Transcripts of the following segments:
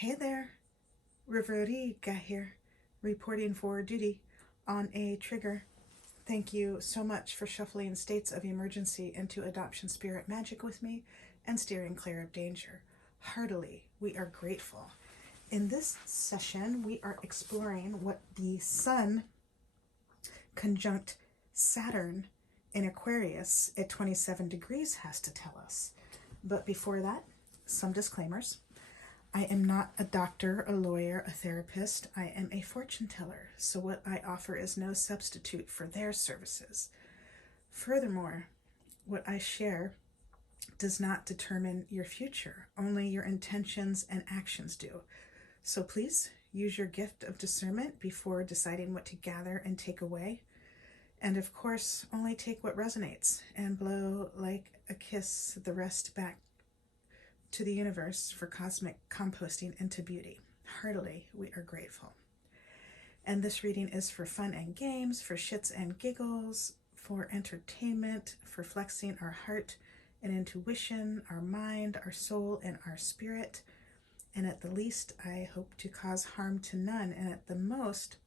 Hey there, Riveriga here, reporting for duty on a trigger. Thank you so much for shuffling states of emergency into adoption spirit magic with me and steering clear of danger. Heartily, we are grateful. In this session, we are exploring what the Sun conjunct Saturn in Aquarius at 27 degrees has to tell us. But before that, some disclaimers. I am not a doctor, a lawyer, a therapist. I am a fortune teller, so what I offer is no substitute for their services. Furthermore, what I share does not determine your future, only your intentions and actions do. So please use your gift of discernment before deciding what to gather and take away. And of course, only take what resonates and blow like a kiss the rest back to the universe for cosmic composting into beauty. Heartily, we are grateful. And this reading is for fun and games, for shits and giggles, for entertainment, for flexing our heart and intuition, our mind, our soul, and our spirit. And at the least, I hope to cause harm to none. And at the most,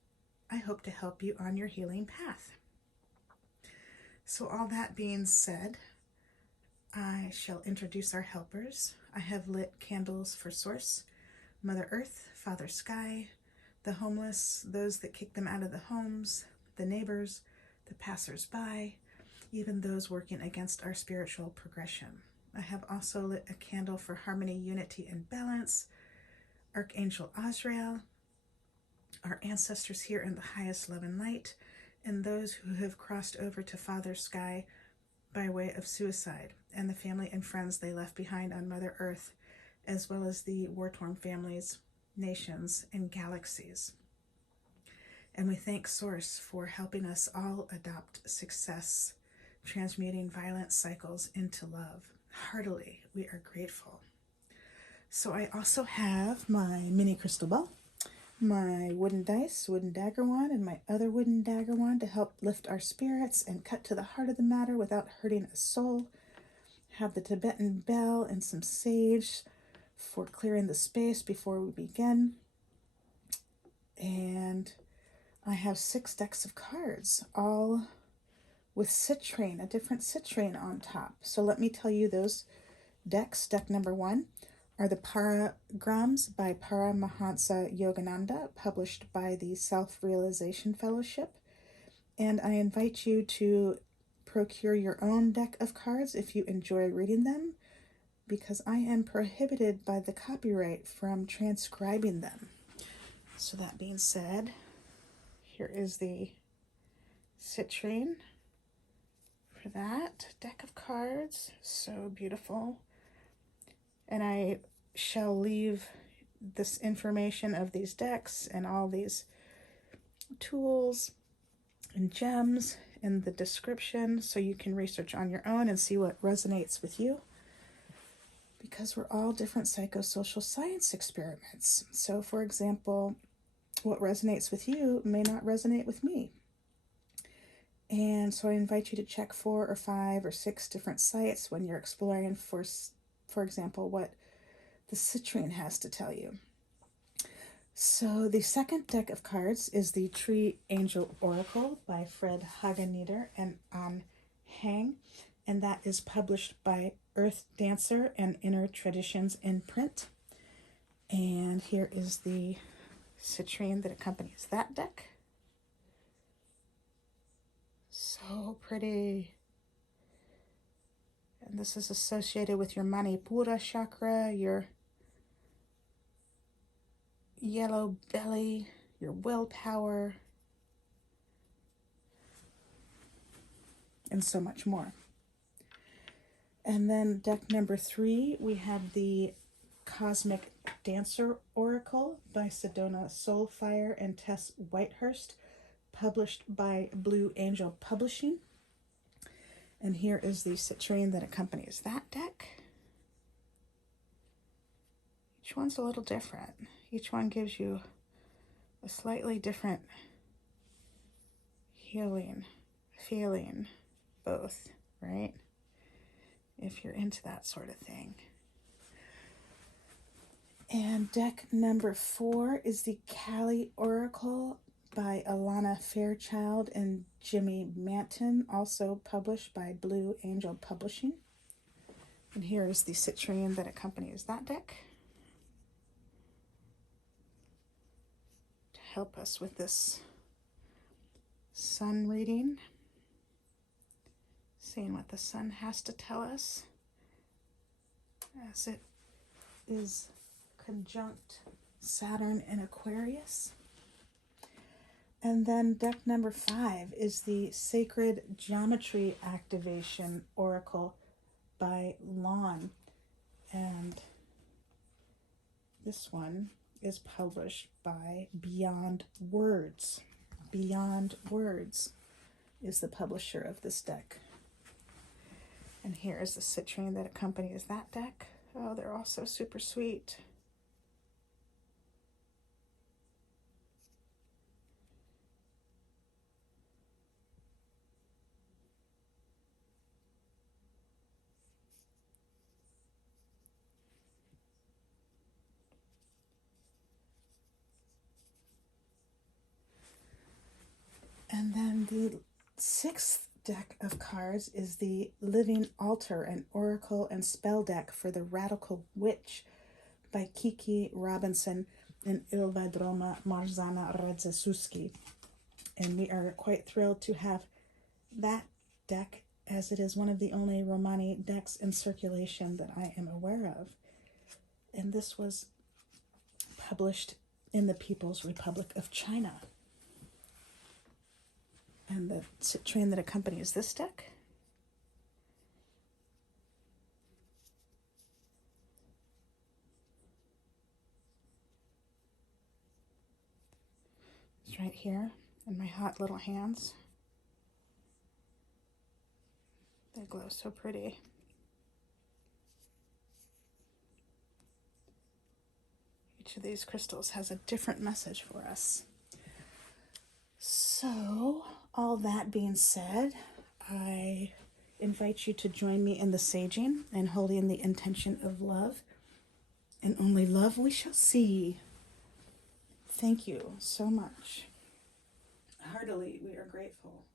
I hope to help you on your healing path. So all that being said, I shall introduce our helpers. I have lit candles for Source, Mother Earth, Father Sky, the homeless, those that kick them out of the homes, the neighbors, the passers-by, even those working against our spiritual progression. I have also lit a candle for harmony, unity, and balance, Archangel Azrael, our ancestors here in the highest love and light, and those who have crossed over to Father Sky by way of suicide, and the family and friends they left behind on Mother Earth, as well as the war-torn families, nations, and galaxies. And we thank Source for helping us all adopt success, transmuting violent cycles into love. Heartily, we are grateful. So I also have my mini crystal ball, my wooden dice, wooden dagger wand, and my other wooden dagger wand to help lift our spirits and cut to the heart of the matter without hurting a soul. Have the Tibetan bell and some sage for clearing the space before we begin. And I have 6 decks of cards, all with citrine, a different citrine on top. So let me tell you those decks. Deck number 1 are the Paragrams by Paramahansa Yogananda, published by the Self-Realization Fellowship. And I invite you to procure your own deck of cards if you enjoy reading them, because I am prohibited by the copyright from transcribing them. So that being said, here is the citrine for that deck of cards. So beautiful. And I shall leave this information of these decks and all these tools and gems in the description so you can research on your own and see what resonates with you, because we're all different psychosocial science experiments. So for example, what resonates with you may not resonate with me. And so I invite you to check 4 or 5 or 6 different sites when you're exploring for example, what the citrine has to tell you. So the second deck of cards is the Tree Angel Oracle by Fred Hageneder and An Hang, and that is published by Earth Dancer and Inner Traditions in print. And here is the citrine that accompanies that deck. So pretty. And this is associated with your Manipura chakra, your yellow belly, your willpower, and so much more. And then deck number 3, we have the Cosmic Dancer Oracle by Sedona Soulfire and Tess Whitehurst, published by Blue Angel Publishing. And here is the citrine that accompanies that deck. Each one's a little different. Each one gives you a slightly different healing, feeling, both, right? If you're into that sort of thing. And deck number 4 is the Cali Oracle by Alana Fairchild and Jimmy Manton, also published by Blue Angel Publishing. And here is the citrine that accompanies that deck to help us with this sun reading, seeing what the sun has to tell us as it is conjunct Saturn in Aquarius. And then deck number 5 is the Sacred Geometry Activation Oracle by Lawn. And this one is published by Beyond Words. Beyond Words is the publisher of this deck. And here is the citrine that accompanies that deck. Oh, they're all so super sweet. And then the 6th deck of cards is the Living Altar, an oracle and spell deck for the Radical Witch by Kiki Robinson and Ilva Droma Marzana Radzewski. And we are quite thrilled to have that deck, as it is one of the only Romani decks in circulation that I am aware of. And this was published in the People's Republic of China. And the citrine that accompanies this deck is right here in my hot little hands. They glow so pretty. Each of these crystals has a different message for us. So, all that being said, I invite you to join me in the saging and holding the intention of love. And only love we shall see. Thank you so much. Heartily, we are grateful.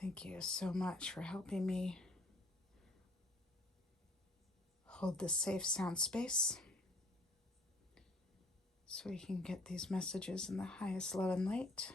Thank you so much for helping me hold this safe sound space so we can get these messages in the highest love and light.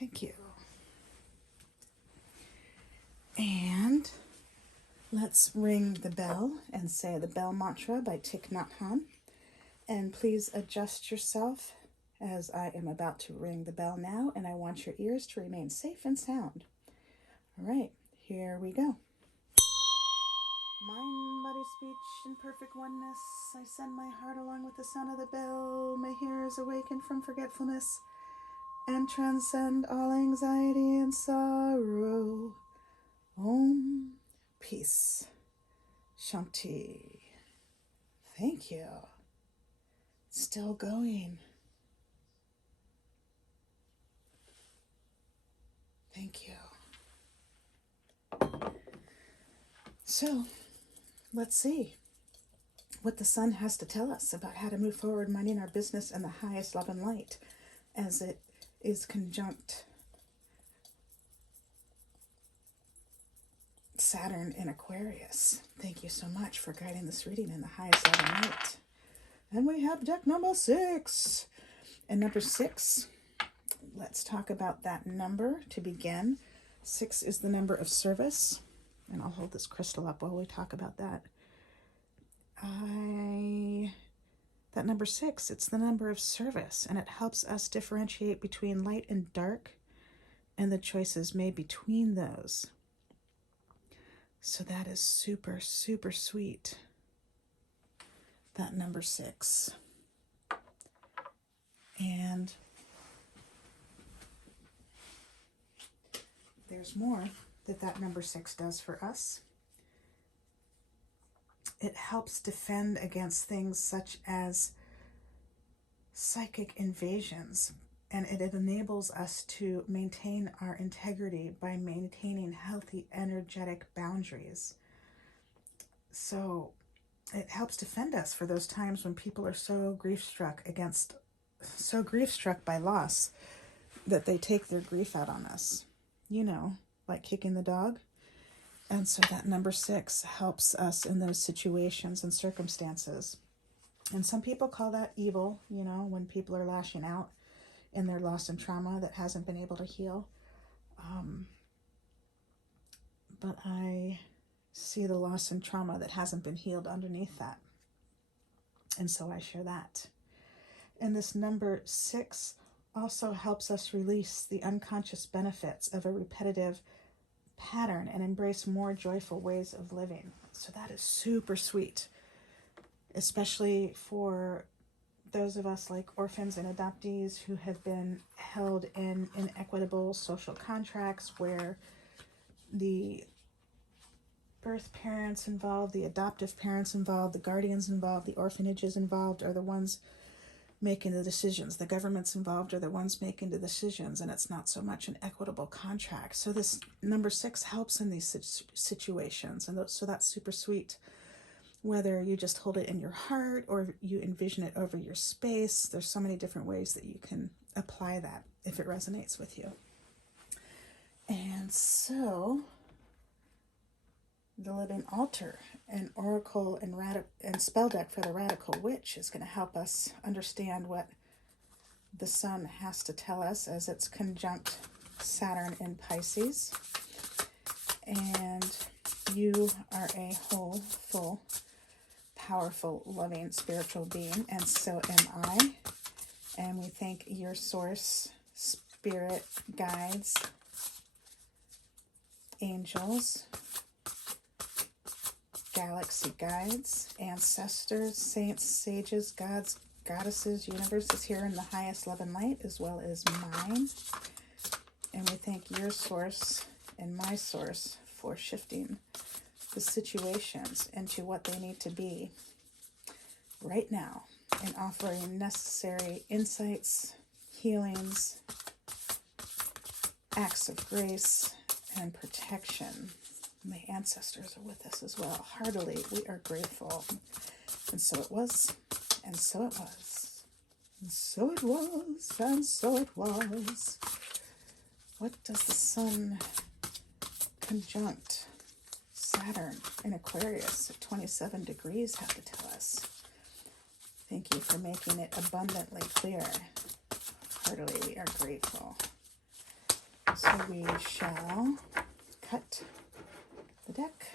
Thank you. And let's ring the bell and say the bell mantra by Thich Nhat Hanh. And please adjust yourself as I am about to ring the bell now, and I want your ears to remain safe and sound. All right, here we go. Mind, body, speech, in perfect oneness. I send my heart along with the sound of the bell. My hearers awaken from forgetfulness and transcend all anxiety and sorrow. Om. Peace. Shanti. Thank you. Still going. Thank you. So, let's see what the sun has to tell us about how to move forward minding our business in the highest love and light, as it is conjunct Saturn in Aquarius. Thank you so much for guiding this reading in the highest love and light. And we have deck number 6. And number 6, let's talk about that number to begin. 6 is the number of service. And I'll hold this crystal up while we talk about that. That number 6, it's the number of service, and it helps us differentiate between light and dark and the choices made between those. So that is super, super sweet. That number 6. And there's more that number 6 does for us. It helps defend against things such as psychic invasions, and it enables us to maintain our integrity by maintaining healthy energetic boundaries. So it helps defend us for those times when people are so grief-struck by loss that they take their grief out on us. You know, like kicking the dog. And so that number 6 helps us in those situations and circumstances. And some people call that evil, you know, when people are lashing out in their loss and trauma that hasn't been able to heal. But I see the loss and trauma that hasn't been healed underneath that. And so I share that. And this number 6 also helps us release the unconscious benefits of a repetitive pattern and embrace more joyful ways of living. So that is super sweet, especially for those of us like orphans and adoptees who have been held in inequitable social contracts where the birth parents involved, the adoptive parents involved, the guardians involved, the orphanages involved are the ones making the decisions. The governments involved are the ones making the decisions, and it's not so much an equitable contract. So this number 6 helps in these situations, and so that's super sweet. Whether you just hold it in your heart or you envision it over your space, there's so many different ways that you can apply that if it resonates with you. And so the Living Altar, an oracle and spell deck for the Radical Witch, is going to help us understand what the sun has to tell us as it's conjunct Saturn in Pisces. And you are a whole, full, powerful, loving, spiritual being, and so am I. And we thank your source, spirit guides, angels, galaxy guides, ancestors, saints, sages, gods, goddesses, universes here in the highest love and light, as well as mine. And we thank your source and my source for shifting the situations into what they need to be right now and offering necessary insights, healings, acts of grace, and protection. My ancestors are with us as well. Heartily, we are grateful. And so it was, and so it was, and so it was, and so it was. What does the sun conjunct Saturn in Aquarius at 27 degrees have to tell us? Thank you for making it abundantly clear. Heartily, we are grateful. So we shall cut the deck.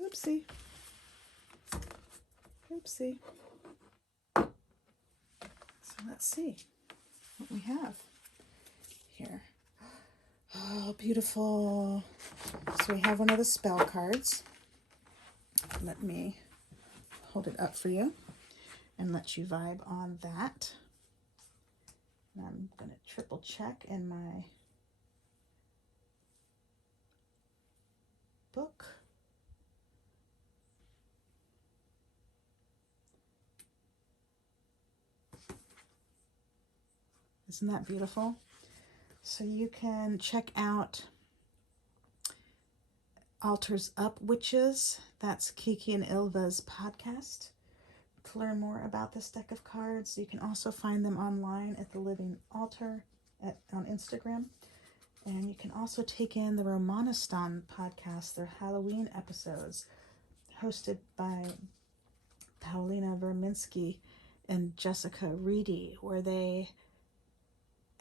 Oopsie. Oopsie. So let's see what we have here. Oh, beautiful. So we have one of the spell cards. Let me hold it up for you and let you vibe on that. And I'm going to triple check in my book. Isn't that beautiful? So you can check out Altars Up Witches. That's Kiki and Ilva's podcast to learn more about this deck of cards. You can also find them online at the Living Altar on Instagram. And you can also take in the Romanistan podcast, their Halloween episodes, hosted by Paulina Verminski and Jessica Reedy, where they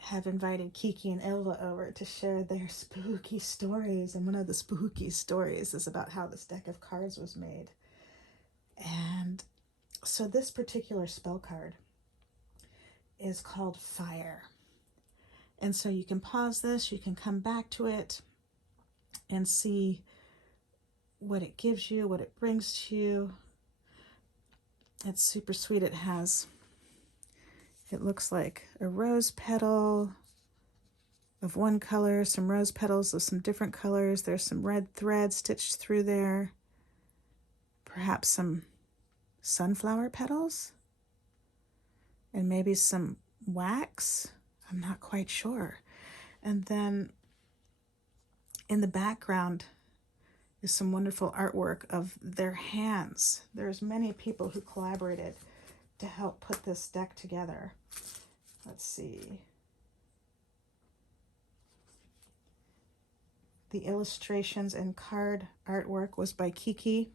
have invited Kiki and Ilva over to share their spooky stories. And one of the spooky stories is about how this deck of cards was made. And so this particular spell card is called Fire. And so you can pause this, you can come back to it and see what it gives you, what it brings to you. It's super sweet. It looks like a rose petal of one color, some rose petals of some different colors. There's some red thread stitched through there. Perhaps some sunflower petals. And maybe some wax. I'm not quite sure. And then in the background is some wonderful artwork of their hands. There's many people who collaborated to help put this deck together. Let's see. The illustrations and card artwork was by Kiki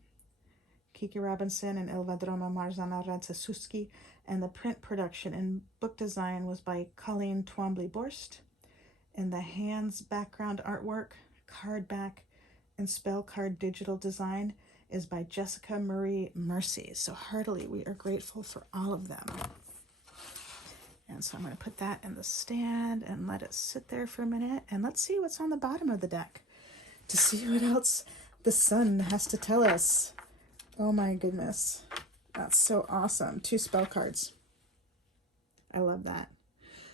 Robinson and Ilva Droma Marzana Radzasuski, and the print production and book design was by Colleen Twombly-Borst, and the hands background artwork, card back, and spell card digital design is by Jessica Marie Mercy. So heartily, we are grateful for all of them. And so I'm going to put that in the stand and let it sit there for a minute. And let's see what's on the bottom of the deck to see what else the sun has to tell us. Oh my goodness. That's so awesome. 2 spell cards. I love that.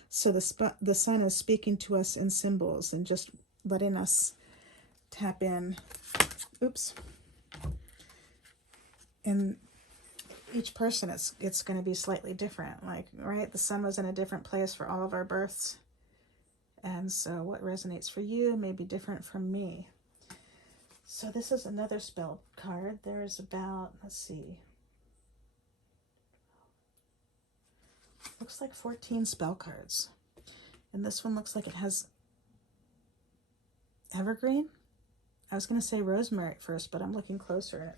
So the sun is speaking to us in symbols and just letting us tap in. Oops. And each person, it's going to be slightly different. Like, right, the sun was in a different place for all of our births. And so what resonates for you may be different from me. So this is another spell card. There's about, let's see, looks like 14 spell cards. And this one looks like it has evergreen. I was going to say rosemary at first, but I'm looking closer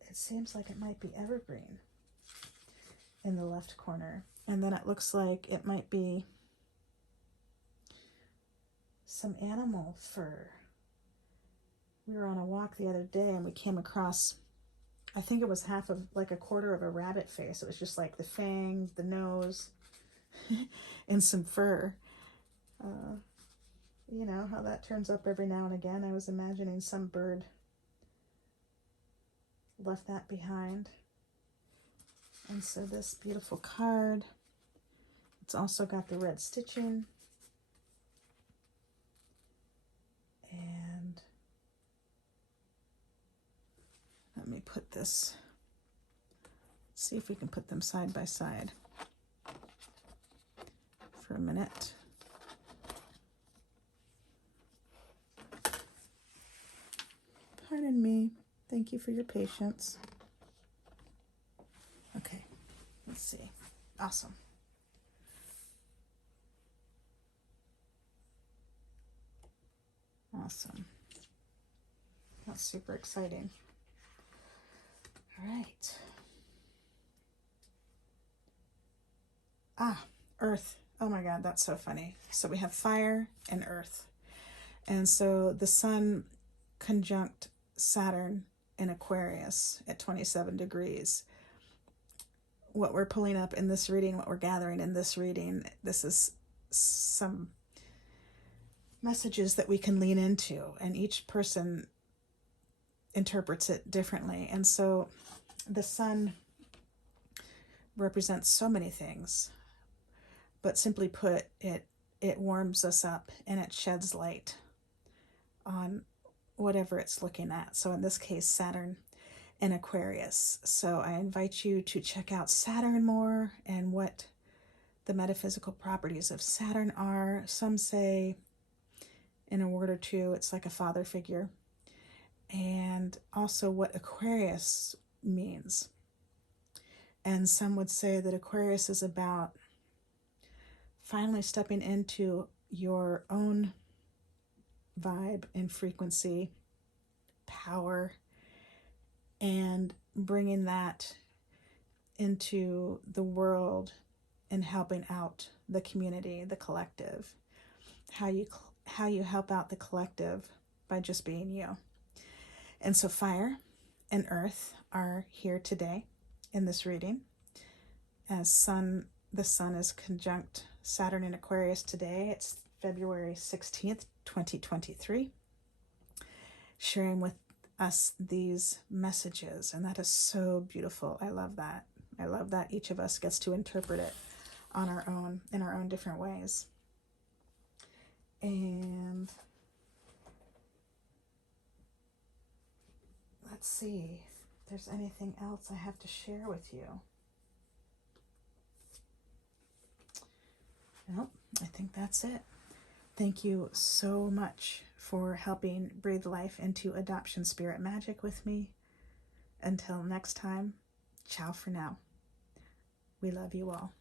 and it seems like it might be evergreen in the left corner. And then it looks like it might be some animal fur. We were on a walk the other day and we came across, I think it was like a quarter of a rabbit face. It was just like the fangs, the nose, and some fur. You know how that turns up every now and again. I was imagining some bird left that behind. And so this beautiful card, it's also got the red stitching. And let me put this, see if we can put them side by side for a minute. Pardon me. Thank you for your patience. Okay, let's see. Awesome. Awesome. That's super exciting. All right. Earth. Oh my God, that's so funny. So we have fire and earth. And so the sun conjunct Saturn in Aquarius at 27 degrees. What we're pulling up in this reading, what we're gathering in this reading, this is some messages that we can lean into, and each person interprets it differently. And so the sun represents so many things. but simply put, it warms us up and it sheds light on whatever it's looking at. So in this case, Saturn in Aquarius. So I invite you to check out Saturn more and what the metaphysical properties of Saturn are. Some say, in a word or two, it's like a father figure. And also what Aquarius means. And some would say that Aquarius is about finally stepping into your own vibe and frequency, power, and bringing that into the world and helping out the community, the collective. How you help out the collective by just being you. And so fire and earth are here today in this reading. As the sun is conjunct Saturn in Aquarius today. It's February 16th, 2023. Sharing with us these messages. And that is so beautiful. I love that. I love that each of us gets to interpret it on our own, in our own different ways. And let's see if there's anything else I have to share with you. Nope, I think that's it. Thank you so much for helping breathe life into adoption spirit magic with me. Until next time, ciao for now. We love you all.